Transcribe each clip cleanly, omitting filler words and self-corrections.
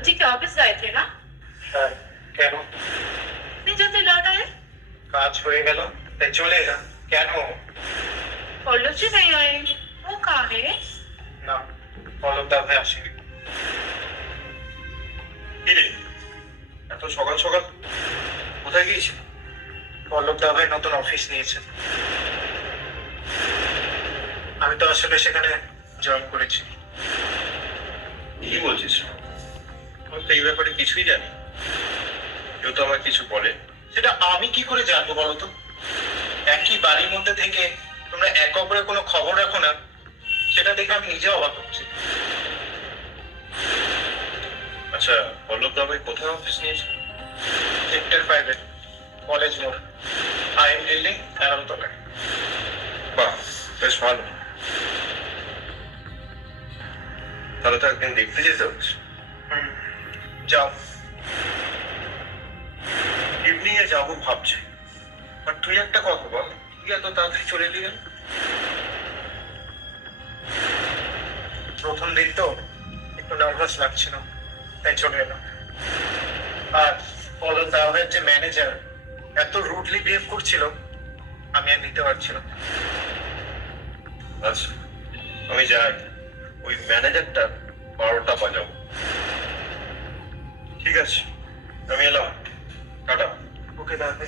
पल्लव जी के ऑफिस गए थे ना? হ্যাঁ, কেন? नहीं जो थे लौट आए। কাজ হয়ে গেল তাই চলে এলাম। কেন? पल्लव जी नहीं आए, वो कहाँ है? না, পলকদা ভাই আসেনি। কি রে, এত সকাল সকাল কোথায় গিয়েছিল? পলকদা ভাই নতুন অফিস নিয়েছেন। আমি তো আসলে সেখানে জয়েন করেছি। কি বলছিস? আমি তো এই ব্যাপারে কিছুই জানি। কেউ তো আমার কিছু বলে। সেটা আমি কি করে জানবো বলো তো? একই বাড়ির মধ্যে থেকে তোমরা একে অপরের কোনো খবর রাখো না, সেটা দেখে আমি নিজে অবাক হচ্ছি। আচ্ছা, পল্লব দা ভাই কোথায় অফিস নিয়েছে? সেক্টর 5 কলেজ মোড়, আইএম বিল্ডিং, 11 তলায়। বাহ, বেশ ভালো। তাহলে তো একদিন দেখতে যেতে হচ্ছে। যাও। ইভিনিং এ যাবো ভাবছি। আর তুই একটা কথা বল, তুই এত তাড়াতাড়ি চলে এলি কেন? প্রথম দিন তো একটু নার্ভাস লাগছিল, তাই চলে এলাম। আর পলক দাওয়ার যে ম্যানেজার এত রুডলি বিহেভ করছিল, আমি আর নিতে পারছিলাম না। আচ্ছা, আমি যাই। ওই ম্যানেজারটা 12টা বাজাবো। ঠিক আছে, আমি এলাম। টাটা। ওকে দাদা।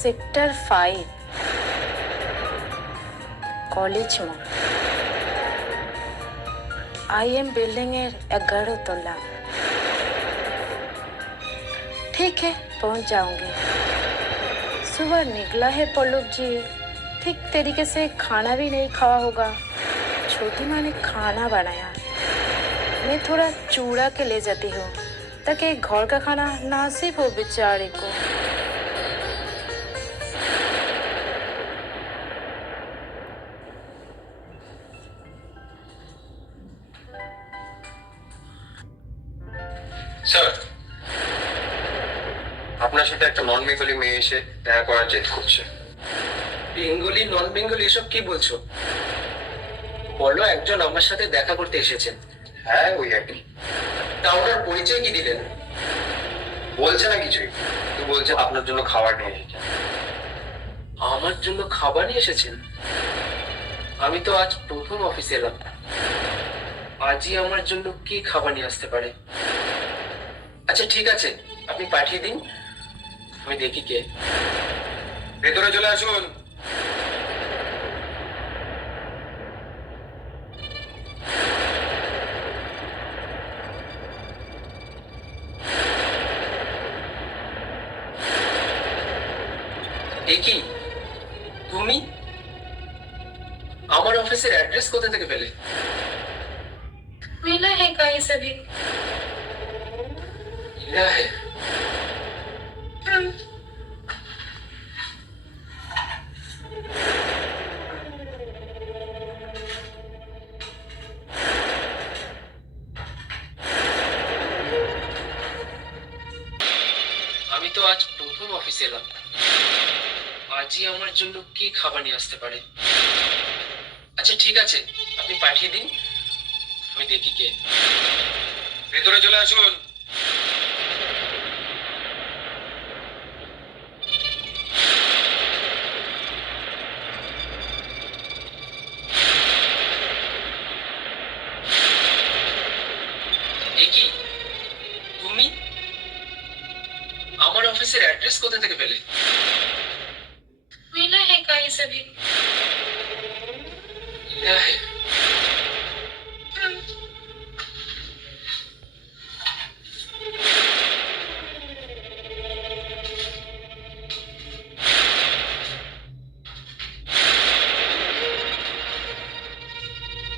সেক্টর 5 কলেজ মোড়, आईएम बिल्डिंग 11 तला। ठीक है, पहुंच जाऊंगी। सुबह निकला है पल्लव जी, ठीक तरीके से खाना भी नहीं खाया होगा। छोटी माँ ने खाना बनाया, मैं थोड़ा चूड़ा के ले जाती हूँ ताकि घर का खाना नासिब हो बेचारे को। স্যার, আপনার সাথে একটা নন বেঙ্গলি মেয়ে এসে দেখা করার জেদ করছে। বেঙ্গলি নন বেঙ্গলি এসব কি বলছো? বলো একজন আমার সাথে দেখা করতে এসেছেন। হ্যাঁ, ওই একই। তা ওনার পরিচয় কি দিলেন? বলছে না কিছুই, তো বলছে আপনার জন্য খাবার নিয়ে এসেছে। আমার জন্য খাবার নিয়ে এসেছেন? আমি তো আজ প্রথম অফিসে এলাম। আজই আমার জন্য কি খাবার নিয়ে আসতে পারে? আচ্ছা ঠিক আছে, আপনি পাঠিয়ে দিন, আমি দেখি কে। ভেতরে চলে আসুন। এ কি তুমি? আমার অফিসের অ্যাড্রেস কোথা থেকে পেলে? मिला है कहीं से भी? হ্যাঁ, আমি তো আজ প্রথম অফিসে এলাম। আজই আমার জন্য কি খাবার নিয়ে আসতে পারে? আচ্ছা ঠিক আছে, আপনি পাঠিয়ে দিন, আমি দেখি কে। ভেতরে চলে আসুন। এ কি তুমি? আমার অফিসের অ্যাড্রেস কোথা থেকে পেলে? मिला है कहीं से भी? হ্যাঁ,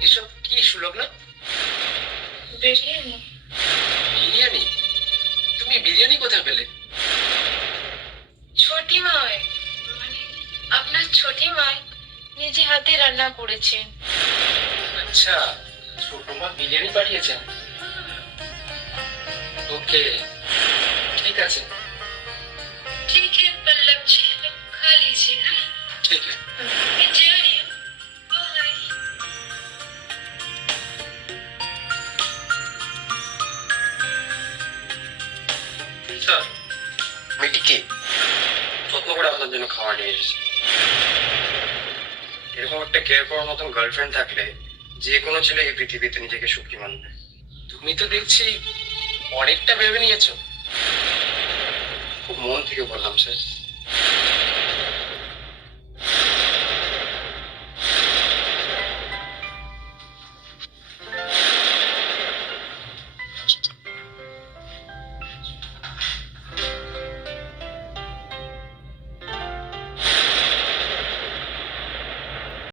এসব কি সুলগ্না? बिरयानी। বিরিয়ানি? তুমি বিরিয়ানি কোথায় পেলে? ছোটি মা, মানে আপনার ছোটি মা নিজে হাতে রান্না করেছে। আচ্ছা, ছোট মা বিরিয়ানি পাঠিয়েছেন। ওকে, ঠিক আছে। ठीक है। কি যত্ন করে আপনার জন্য খাবার নিয়ে এসেছি। এরকম একটা কেয়ার করার মতন গার্লফ্রেন্ড থাকলে যে কোনো ছেলে এই পৃথিবীতে নিজেকে সুখী মানবে। তুমি তো দেখছি অনেকটা ভেবে নিয়েছো। খুব মন থেকে বললাম স্যার।